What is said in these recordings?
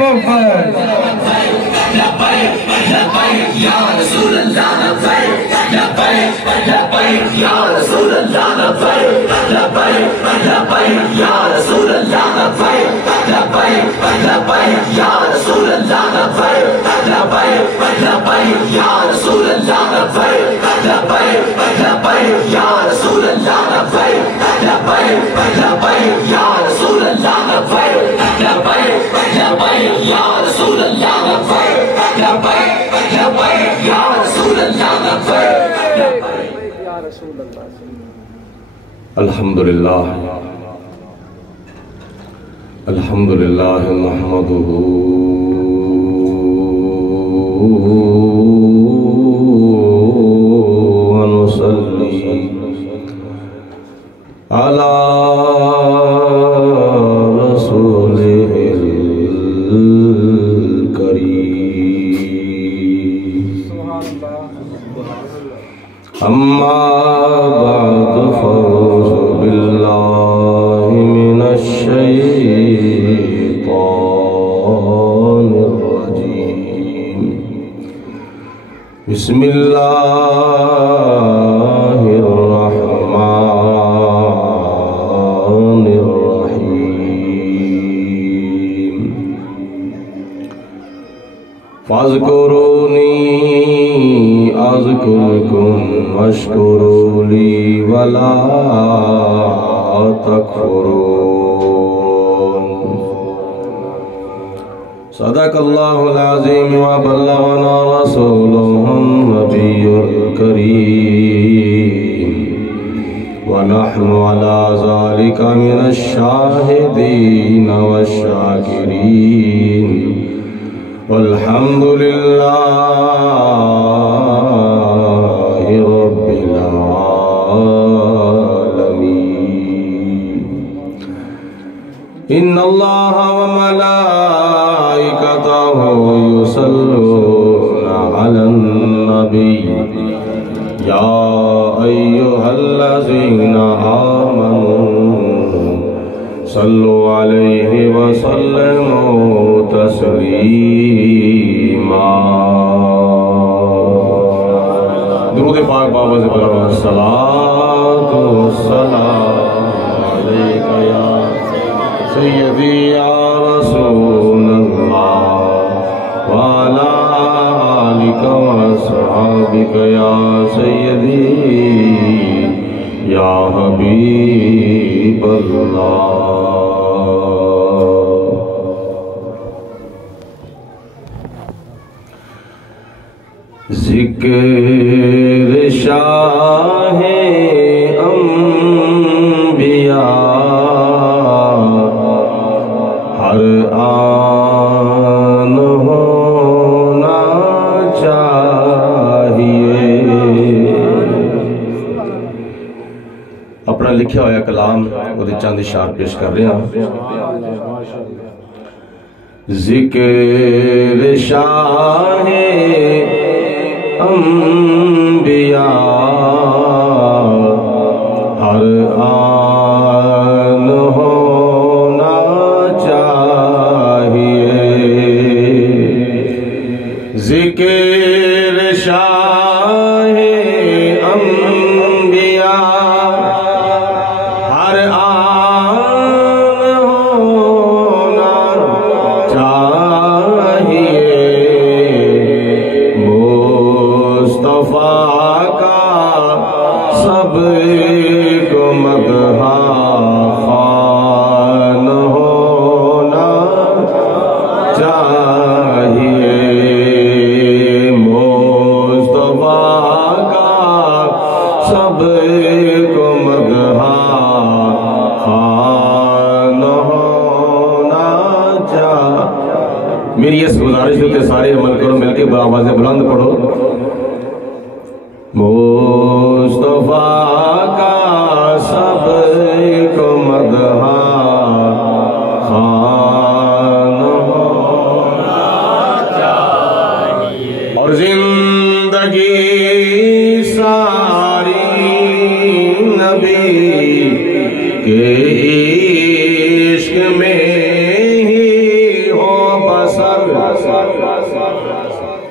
محمد یا رسول اللہ لبیک لبیک لبیک یا رسول اللہ لبیک لبیک لبیک یا رسول اللہ لبیک لبیک لبیک یا رسول اللہ لبیک لبیک لبیک یا رسول اللہ لبیک لبیک لبیک یا رسول اللہ لبیک لبیک لبیک یا رسول اللہ لبیک لبیک لبیک یا رسول اللہ لبیک لبیک لبیک یا رسول اللہ لبیک. الحمدللہ الحمدللہ نحمدہ ونصلی علی رسولہ اما بعد فاعوذ باللہ من الشیطان الرجیم بسم اللہ الرحمن الرحیم فاذکرونی اذکرکم واشکروا لی ولا تکفرون. صدق اللہ العظیم وبلغنا رسوله النبی الکریم ونحن على ذلك من الشاہدین والشاکرین والحمد للہ رب العالمین. ان اللہ وملائکتہ یصلون علی النبی یا ایہا الذین آمنوا صلوا علیہ وسلموا تسلیما. درود پاک بابا سے بلند الصلاۃ والسلام علیک یا سیدی یا رسول اللہ وعلی آلک واصحابک یا سیدی یا حبیب اللہ. ذکر شاہ انبیاء ہر آن ہونا چاہیے. اپنا لکھیا ہوا کلام وہ چند اشعار پیش کر رہے ہیں. ذکر شاہ انبیاء ہر آن ہونا چاہیے. ذکر شاہ انبیاء ہر آن ہونا چاہیے. مصطفیٰ کا سب کو مدح خوان ہونا چاہیے. مصطفیٰ کا سب کو مدح خوان ہونا چاہیے. میری اس گزارش ہے کہ سارے عمل کرو، مل کے آواز بلند پڑھو. مصطفیٰ کا سب کو مدح خوان ہونا چاہیے. اور زندگی ساری نبی کے عشق میں ہی ہو بس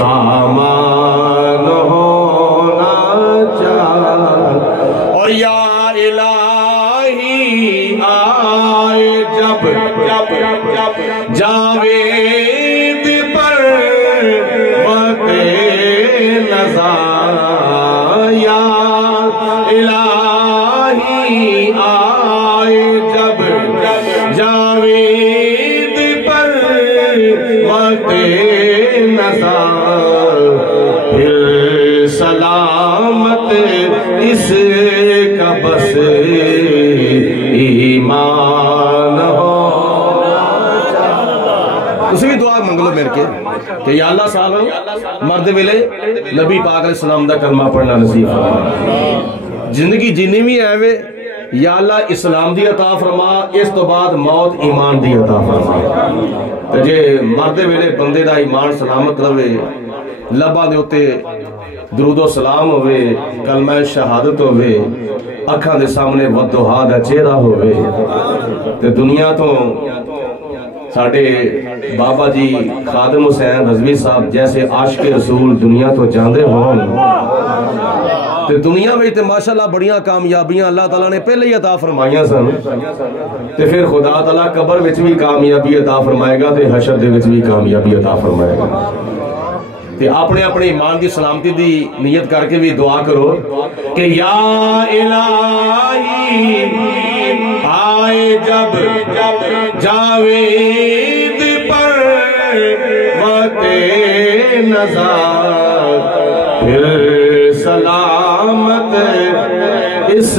سامان ہونا چاہیے اور یا الہی آئے جب جاوید پر وقت نظر یا الہی آئے جب جاوید پر وقت نظر پھر سلامت اس کا بس ایمان ہونا چاہیے۔ تسی بھی دعا منگلو میرے کے کہ یا اللہ صاحب مرد ویلے نبی پاک علیہ السلام دا کلمہ پڑھنا نصیب فرما، زندگی جنی بھی ہے وے یا اللہ اسلام دی عطا فرما، اس تو بعد موت ایمان دی عطا فرما۔ تو جے مرد ویلے بندے دا ایمان سلامت رہے، لباں دے اوتے درود و سلام ہوئے، کلمہ شہادت ہوئے، اکھاں دے سامنے ودعا دا چہرہ ہوئے، تے دنیا تو ساڑھے بابا جی خادم حسین رضوی صاحب جیسے عاشق رسول دنیا تو جاندے ہوں، تے دنیا میں تے ماشاءاللہ بڑیاں کامیابیاں اللہ تعالیٰ نے پہلے ہی عطا فرمائیاں سن، تے پھر خدا تعالیٰ قبر وچ بھی کامیابی عطا فرمائے گا تے حشر دے وچ بھی کامیابی عطا فرمائے گا۔ تے اپنے اپنے ایمان کی سلامتی دی نیت کر کے بھی دعا کرو کہ یا الہی آئے جب جاوید پر وقت نظر پھر سلامت اس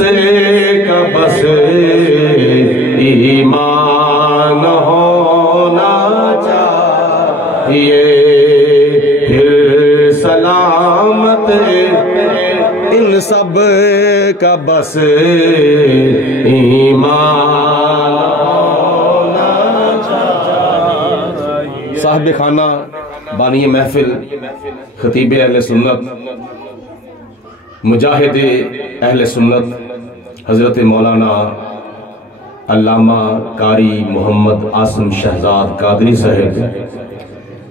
کا بس ایمان ہونا چاہیے، پھر سلامت ان سب کا بس ایمان ہونا چاہیے۔ صاحب خانہ بانی محفل خطیب اہل سنت مجاہد اہل سنت حضرت مولانا علامہ قاری محمد عاصم شہزاد قادری صاحب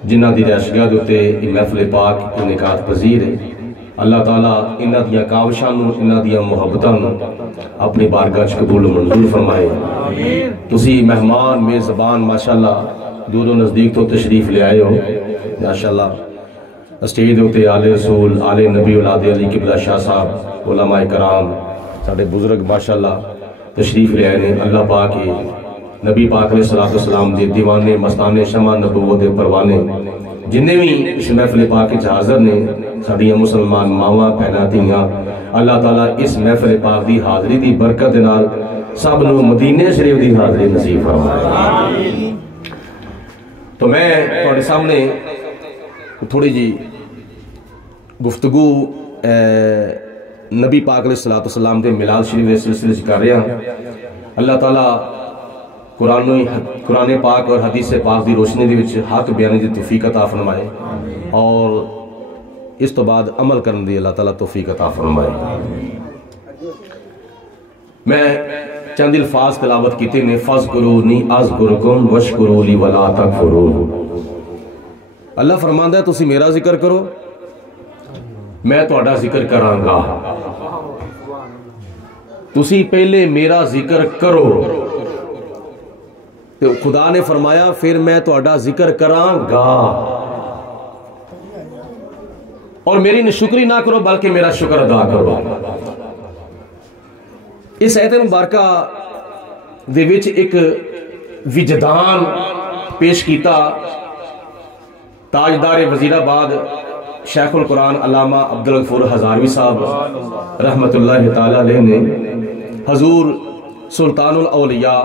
جنہ دی رہائشگاہ دے اوتے محفل پاک انعقاد پذیر ہے، اللہ تعالیٰ انہ دیاں کاوشاں نوں انہ دیاں محبتاں نوں اپنی بارگاہ وچ قبول و منظور فرمائے۔ تسی مہمان میزبان ماشاءاللہ دور و نزدیک تو تشریف لے آئے ہو، ماشاءاللہ اسٹیج دے اوتے آل رسول آل نبی اولاد علی قبلہ شاہ صاحب علماء کرام ساڈے بزرگ ماشاءاللہ تشریف لے آئے نے۔ اللہ پاک نبی پاک علیہ السلام دے دیوانے مستانے شمع نبوت دے پروانے جنہیں بھی اس محفل پاک وچ حاضر نے ساڈیاں مسلمان ماواں بہناں دھیاں، اللہ تعالیٰ اس محفل پاک دی حاضری دی برکت دے نال سب نو مدینے شریف دی حاضری نصیب فرمائے۔ تو میں تہاڈے سامنے تھوڑی جی گفتگو نبی پاک علیہ السلام دے میلاد شریف دے سلسلے سے کر رہا ہوں۔ اللہ تعالیٰ قرآن پاک اور حدیث پاک دی روشنی دے وچ حق بیان دی توفیق عطا فرمائے اور اس تو بعد عمل کرنے دی اللہ تعالیٰ توفیق عطا فرمائے۔ میں چند الفاظ تلاوت کیتے نے فَاذْكُرُونِي أَذْكُرْكُمْ وَاشْكُرُوا لِي وَلَا تَكْفُرُونِ۔ اللہ فرماندا ہے تسی میرا ذکر کرو میں تہاڈا ذکر کراں گا، تسی پہلے میرا ذکر کرو، تو خدا نے فرمایا پھر میں تہاڈا ذکر کراں گا، اور میری نشکری نہ کرو بلکہ میرا شکر ادا کرو۔ اس آیت مبارکہ دے وچ ایک وجدان پیش کیتا تاجدار وزیر آباد شیخ القرآن علامہ عبدالغفور ہزاروی صاحب رحمت اللہ تعالیٰ علیہ نے حضور سلطان الاولیاء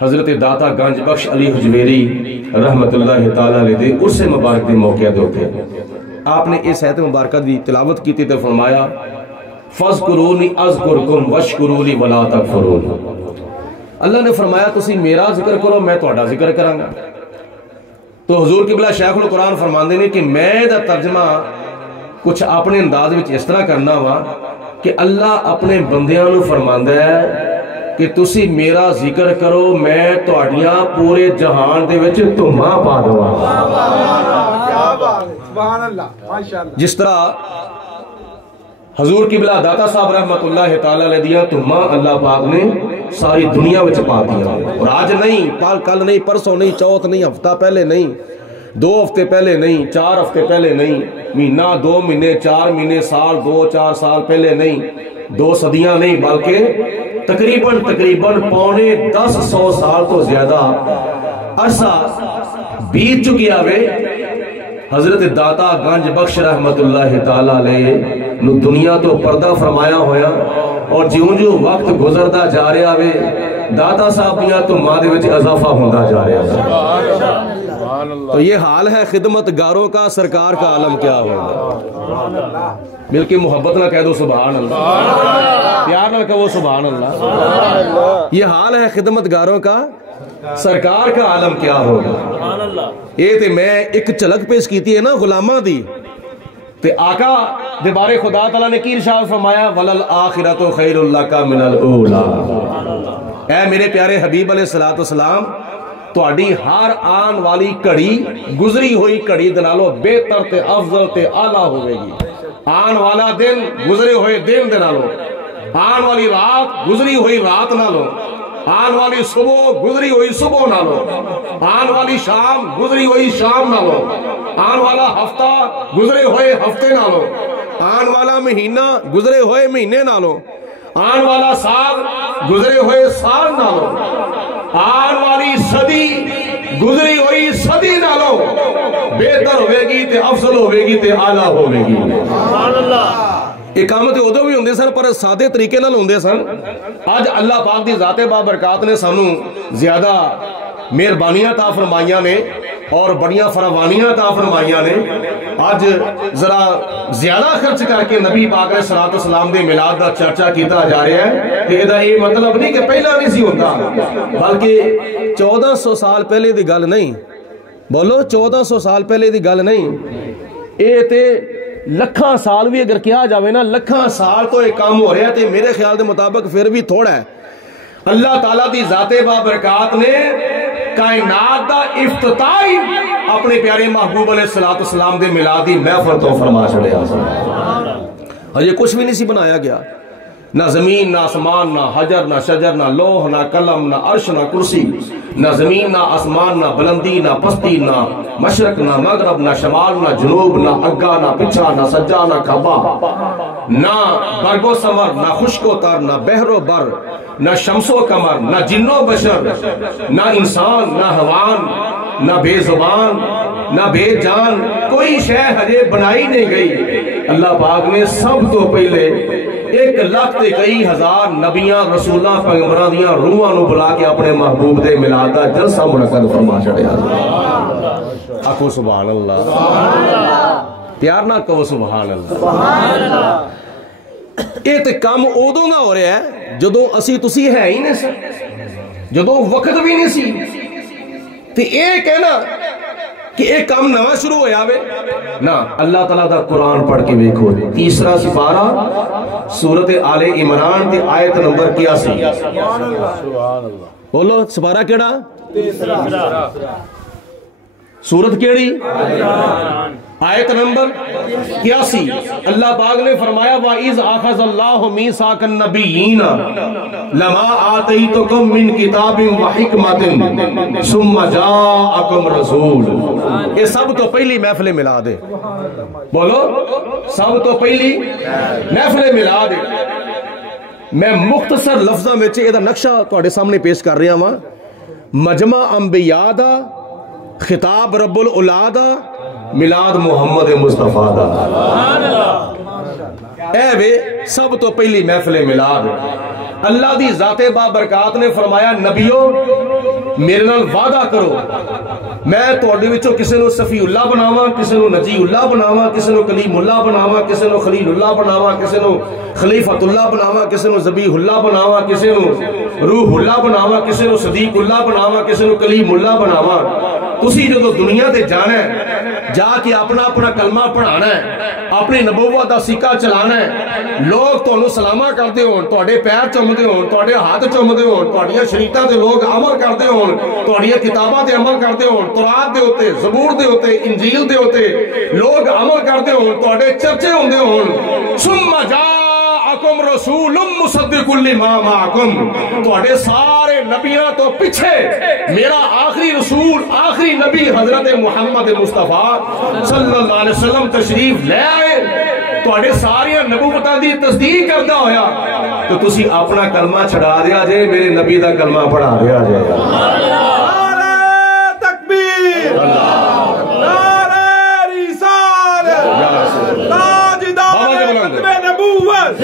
حضرت داتا گنج بخش علی حجویری رحمت اللہ تعالیٰ علیہ دے اس سے مبارک دے موقع دوتے آپ نے اس آیت مبارکہ دی تلاوت کی تھی تو فرمایا فَاذْكُرُونِي أَذْكُرْكُمْ وَاشْكُرُوا لِي وَلَا تَكْفُرُونِ۔ اللہ نے فرمایا تسی میرا ذکر کرو میں تہاڈا ذکر کراں گا۔ تو حضور قبلہ شیخ القرآن فرماندے نے کہ میں دا ترجمہ کچھ اپنے انداز وچ اس طرح کرنا وا کہ اللہ اپنے بندیاں نو فرماندا ہے کہ تسی میرا ذکر کرو میں تہاڈیاں پورے جہان دے وچ دھوماں پا دواں۔ سبحان اللہ ماشاءاللہ. جس طرح حضور قبلہ داتا صاحب رحمت اللہ تعالی علیہ دیا تو ماں اللہ پاک نے ساری دنیا وچ پا دیا. اور آج نہیں، کل نہیں، پرسوں نہیں، چوتھ نہیں، ہفتہ پہلے نہیں، 2 ہفتے پہلے نہیں، 4 ہفتے پہلے نہیں، مہینہ 2 مہینے 4 مہینے، سال 2-4 سال پہلے نہیں، 2 صدیاں نہیں، بلکہ تقریباً 10-100 سال تو زیادہ عرصہ بیت چکیا وے. حضرت داتا گنج بخش رحمت اللہ تعالی علیہ نو دنیا تو پردہ فرمایا ہویا، اور جیوں جو وقت گزردا جا رہا وے داتا صاحب دیاں تو ماں دے وچ اضافہ ہوندا جا رہا. تو یہ حال ہے خدمت گاروں کا، سرکار کا عالم کیا ہوگا. بلکہ محبت نہ کہہ دو سبحان اللہ، پیار نہ کہو سبحان اللہ. یہ حال ہے خدمت گاروں کا، سرکار کا عالم کیا ہوگا. یہ تے میں ایک جھلک پیش کیتی ہے نا غلاماں دی، تے آقا دے بارے خدا تعالیٰ نے کی ارشاد فرمایا وَلَلْآخِرَةُ خَيْرٌ لَكَ مِنَ الْأُولَىٰ. اے میرے پیارے حبیب علیہ السلام، تہاڈی ہر آن والی گھڑی گزری ہوئی گھڑی دے نالوں بہتر تے افضل تے اعلیٰ ہوے گی. آن والا دن گزرے ہوئے دن دے نالوں، آن والی رات گزری ہوئی رات نالوں، آن والی صبح گزری ہوئی صبح نالوں، آن والی شام گزری ہوئی شام نالوں، آن والا ہفتہ گزرے ہوئے ہفتے نالوں، آن والا مہینہ گزرے ہوئے مہینے نالوں، آن والا سال گزرے ہوئے سال نالوں، آن والی صدی گزری ہوئی صدی نالوں بہتر ہوئے گی تے افضل ہوئے گی تے اعلیٰ ہوئے گی. سبحان اللہ. یہ کام تے ادو بھی ہوندے سن پر سادے طریقے نال ہوندے سن. اج اللہ پاک دی ذات بابرکات نے سانو زیادہ مہربانیاں عطا فرمائیاں نے اور بڑیاں فراوانیاں عطا فرمائیاں نے. اج ذرا زیادہ خرچ کر کے نبی پاک علیہ الصلوۃ والسلام دے میلاد دا چرچا کیتا جا رہا ہے. تے ادا یہ مطلب نہیں کہ پہلا نہیں سی ہوندا، بلکہ 1400 سال پہلے دی گل نہیں. بولو 1400 سال پہلے دی گل نہیں. اے تے لکھاں سال بھی اگر کیا جاوے نا، لکھاں سال تو ایک کام ہو رہا ہے. تے میرے خیال دے مطابق پھر بھی تھوڑا ہے. اللہ تعالیٰ دی ذات بابرکات نے کائنات دا افتتاحی اپنے پیارے محبوب علیہ السلام دے میلادی محفل تو فرما چھڑیا. اور یہ کچھ بھی نہیں سی بنایا گیا، نہ زمین نہ آسمان، نہ حجر نہ شجر، نہ لوح نہ قلم، نہ عرش نہ کرسی، نہ زمین نہ آسمان، نہ بلندی نہ پستی، نہ مشرق نہ مغرب، نہ شمال نہ جنوب، نہ اگا نہ پچھا، نہ سجا نہ کھبا، نہ برگ و ثمر، نہ خشک و تر، نہ بحر و بر، نہ شمس و قمر، نہ جن و بشر، نہ انسان، نہ حیوان، نہ بے زبان، نہ بے جان، کوئی شے ہجے بنائی نہیں گئی. اللہ پاک نے سب تو پہلے 1,01,000 نبیاں رسولاں پیغمبراں دیاں روحاں نو بلا کے اپنے محبوب دے میلاد دا جلسہ منعقد فرما چھڑیا. آکھو سبحان اللہ، پیار نہ کہو سبحان اللہ. یہ تے کام ادوں دا ہو رہا ہے جدوں اسی تسی ہے ہی نہیں سن، جدوں وقت بھی نہیں سی. تے اے کہنا کہ ایک کام نواں شروع ہویا وے نا. اللہ تعالیٰ دا قرآن پڑھ کے دیکھو، 3 سپارہ سورت آل عمران تے آیت نمبر 81. بولو سپارہ کیڑا؟ 3. سورت کیڑی؟ آیت نمبر 81. اللہ پاک نے فرمایا وَإِذْ أَخَذَ اللَّهُ مِيثَاقَ النَّبِيِّينَ لَمَا آتَيْتُكُم مِّن كِتَابٍ وَحِكْمَةٍ ثُمَّ جَاءَكُمْ رَسُولٌ. یہ سب تو پہلی محفل میلاد ہے. بولو سب تو پہلی محفل میلاد ہے. میں مختصر لفظاں وچ اے دا نقشہ تواڈے سامنے پیش کر رہا ہاں. مجمع انبیاء دا، خطاب رب العلا دا، میلاد محمد مصطفیٰ دا. اے وے سب تو پہلی محفل میلاد. اللہ دی ذات بابرکات نے فرمایا نبیو میرے نال وعدہ کرو، میں تواڈے وچوں کسے نو صفی اللہ بناواں، کسے نو نجی اللہ بناواں، کسے نو کلیم اللہ بناواں، کسے نو خلیل اللہ بناواں، کسے نو خلیفۃ اللہ بناواں، کسے نو ذبیح اللہ بناواں، کسے نو روح اللہ بناواں، کسے نو صدیق اللہ بناواں، کسے نو کلیم اللہ بناواں. تسی جو دنیا تے جانا ہے جا کے اپنا اپنا کلمہ پڑھانا ہے اپنی نبوت دا سکہ چلانا ہے لوگ تانوں سلامہ کرتے ہون تواڈے پیر چومدے ہون تواڈے ہاتھ چومدے ہون تواڈیاں شریعتاں تے لوگ عمل کرتے ہون تواڈیاں کتاباں تے عمل کرتے ہون تورات دے اوتے زبور دے اوتے انجیل دے اوتے لوگ عمل کرتے ہون تواڈے چرچے ہوندے ہون ثم جاءکم رسول مصدق لما معکم تواڈے سارے نبیاں تو پیچھے میرا آخری رسول آخری نبی حضرت محمد مصطفیٰ صلی اللہ علیہ وسلم تشریف لے آئے تواڈے ساری نبوتاں دی تصدیق کردا ہویا تو تسی اپنا کلمہ چھڑا دیا جے میرے نبی دا کلمہ پڑھا دیا جے نعرہ تکبیر نعرہ رسالت تاجدار ختم نبوت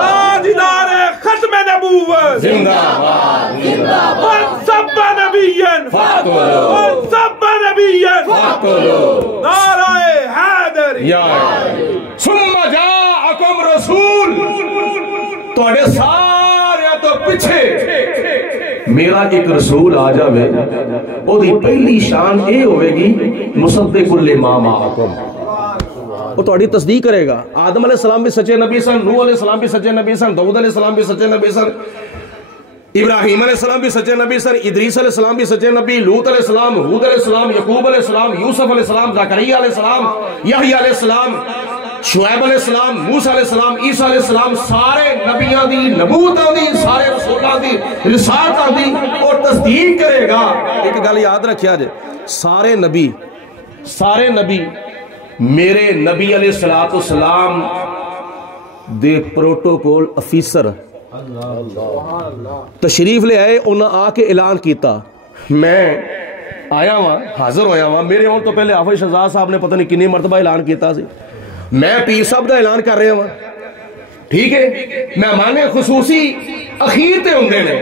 تاجدار ختم نبوت من سب نبیا من سب نبیا نعرہ حیدر ثم جاءکم رسول تواڈے سارے تو پیچھے میرا ایک رسول آ جاوے او دی پہلی شان اے ہوئے گی مصدق لما معکم وہ تواڈی تصدیق کرے گا آدم علیہ السلام بھی سچے نبی سن نوح علیہ السلام بھی سچے نبی سن داؤد علیہ السلام بھی سچے نبی سن ابراہیم علیہ السلام بھی سچے نبی سن ادریس علیہ السلام بھی سچے نبی لوط علیہ السلام ہود علیہ السلام یعقوب علیہ السلام یوسف علیہ السلام زکریا علیہ السلام یحییٰ علیہ السلام شعیب علیہ السلام موسیٰ علیہ السلام عیسیٰ علیہ السلام سارے نبیاں دی نبوتاں دی سارے رسولاں دی رسالتاں دی اور تصدیق کرے گا ایک گل یاد رکھیا جے سارے نبی میرے نبی علیہ السلام دے پروٹوکول افیسر تشریف لے آئے انہاں آ کے اعلان کیتا میں آیا ہاں حاضر ہویا ہاں میرے ہون تو پہلے حافظ شہزاد صاحب نے پتہ نہیں کنی مرتبہ اعلان کیتا سی میں پیر صاحب دا اعلان کر رہا ہوں ٹھیک ہے مہمان خصوصی اخیر تے ہوندے نے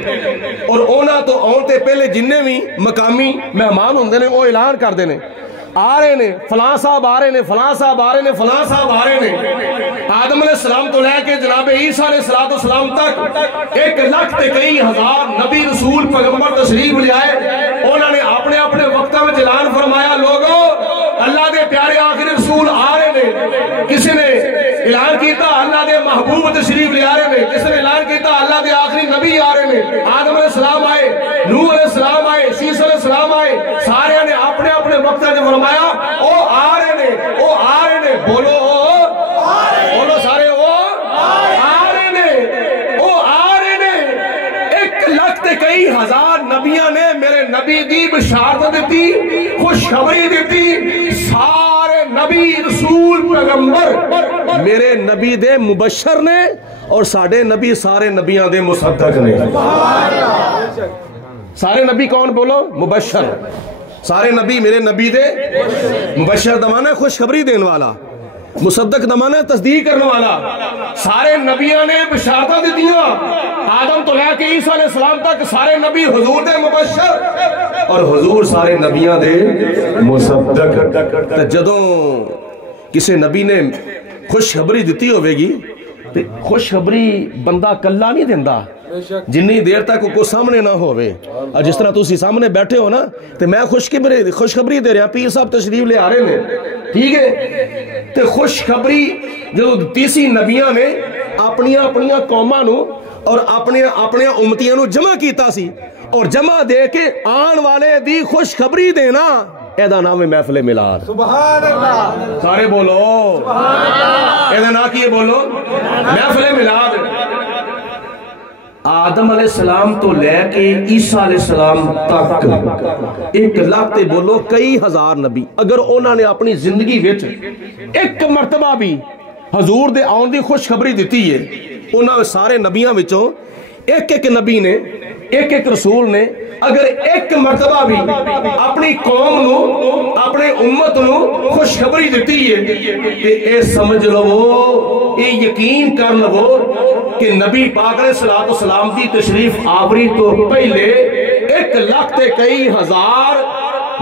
اور اونا تو آن تے پہلے جننے بھی مقامی مہمان ہوندے نے وہ اعلان کر دے نے آ رہے نے فلاں صاحب آ رہے نے فلاں صاحب آ رہے نے فلاں صاحب آ رہے نے آدم علیہ السلام تو لے کے جناب عیسیٰ علیہ السلام تک 1 لاکھ تے کئی ہزار نبی رسول پیغمبر تشریف لے آئے انہوں نے اپنے اپنے وقتوں میں اعلان فرمایا لوگوں اللہ دے پیارے آخری رسول آ رہے نے کسی نے اعلان کیتا اللہ دے محبوب تشریف لے آ رہے نے کسی نے اعلان کیتا اللہ دے آخری نبی آ رہے نے آدم علیہ السلام آئے نوح علیہ السلام آئے شیس علیہ السلام آئے سارے نے اپنے اپنے وقتوں میں فرمایا او آ رہے نے بولو سارے آ رہے نے 1 لاکھ تے کئی ہزار نبیاں نے میرے نبی دی بشارت دیتی خوشخبری دیتی سارے نبی رسول پیغمبر میرے نبی دے مبشر نے اور ساڑے نبی سارے نبیاں دے مصدق نے سارے نبی کون بولو مبشر سارے نبی میرے نبی دے مبشر دمانا ہے خوشخبری دین والا مصدق دمانا ہے تصدیق کرنے والا سارے نبیاں نے بشارتاں دیتیاں آدم تو لے کے عیسیٰ علیہ السلام تک سارے نبی حضور دے مبشر اور حضور سارے نبیاں دے مصدق جدوں کسے نبی نے خوشخبری دیتی ہوئے گی خوشخبری بندہ کلا نہیں دیندہ جنہی دیر تک کو سامنے نہ ہوئے اور جس طرح تسی سامنے بیٹھے ہو نا تو میں خوشخبری دے رہا پیر صاحب تشریف لے آ رہے ہیں ٹھیک ہے تو خوشخبری جو تیسی نبیاں نے اپنیاں قوماں نو اور اپنیاں امتیاں نو جمع کیتا سی اور جمع دے کے آن والے دی خوشخبری دینا ایدہ نام ہے محفل میلاد سبحان اللہ سارے بولو ایدہ نام کیے بولو محفل میلاد آدم علیہ السلام تو لے کے عیسیٰ علیہ السلام تک 1 لاکھ تے بولو کئی ہزار نبی اگر انہوں نے اپنی زندگی وچ 1 مرتبہ بھی حضور دے آن دی خوشخبری دیتی ہے انہوں نے سارے نبیاں وچوں ایک نبی نے ایک رسول نے اگر 1 مرتبہ بھی اپنی قوم نو اپنے امت نو خوشخبری دیتی ہے کہ اے سمجھ لو اے یقین کر لو کہ نبی پاک علیہ السلام دی تشریف آوری تو پہلے 1 لاکھ تے کئی ہزار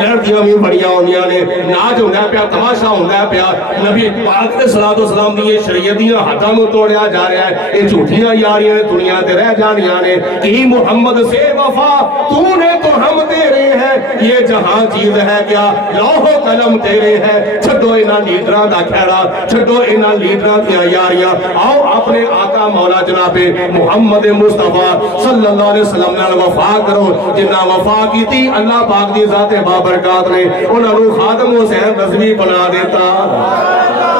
لڑکیاں بھی بڑیاں ہوندیاں نے ناچ ہوندا پیا تماشا ہوندا پیا نبی پاک علیہ الصلوۃ والسلام دی شریعت دیاں حداں نوں توڑیا جا رہا ہے یہ جھوٹیاں یاریاں دنیا تے رہ جانیاں نے کہ محمد سے وفا تو نے تو ہم تیرے ہیں یہ جہاں چیز ہے کیا لوح و قلم تیرے ہے چھڈو انہاں لیڈراں دا کھیڑا چھڈو انہاں لیڈراں دیاں یاریاں آؤ اپنے آقا مولا جناب محمد مصطفیٰ صلی اللہ علیہ وسلم نال وفا کرو جنہاں وفا کی تھی اللہ پاک دی ذات بابرکات نے انہاں نوں خادم حسین رضوی بنا دیتا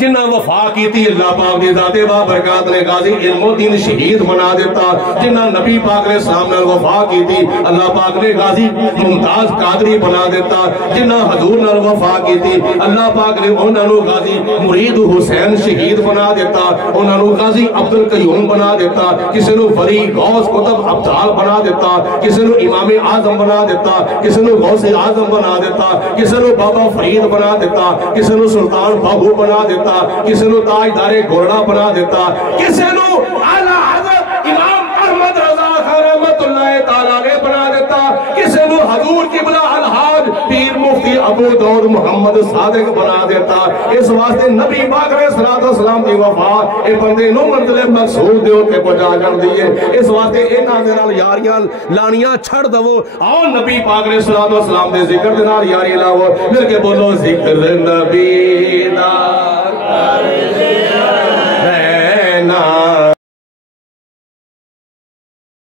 جنہ وفا کی تھی اللہ پاک دی ذات بابرکات نے غازی علم و دین شہید بنا دیتا جنہ نبی پاک نے سامنے وفا کی تھی اللہ پاک نے غازی ممتاز قادری بنا دیتا جنہ حضور نے وفا کی تھی اللہ پاک نے انہوں نے غازی مرید حسین شہید بنا دیتا انہوں نے غازی عبدالقیوم بنا دیتا کسی نے ولی غوث قطب ابدال بنا دیتا کسی نے امام اعظم بنا دیتا کسی نے غوث اعظم بنا دیتا کسی نے بابا فرید بنا دیتا کسی نے سلطان بابو بنا دیتا کسی نو تاجدار گھوڑا بنا دیتا کسی نو اعلیٰ حضرت امام احمد رضا خان رحمت اللہ تعالیٰ نے بنا دیتا کسی نو حضور قبلہ الحاج پیر مفتی ابو داؤد محمد صادق بنا دیتا اس واسطے نبی پاک علیہ السلام کی وفا اے بندے نو منزل مقصود دے کے پہنچا جان دیے اس واسطے انہاں دے نال یاریاں لانیاں چھڑ دو آؤ نبی پاک علیہ السلام دے ذکر دے نال یاری لاؤ مل کے بولو ذکر نبی دا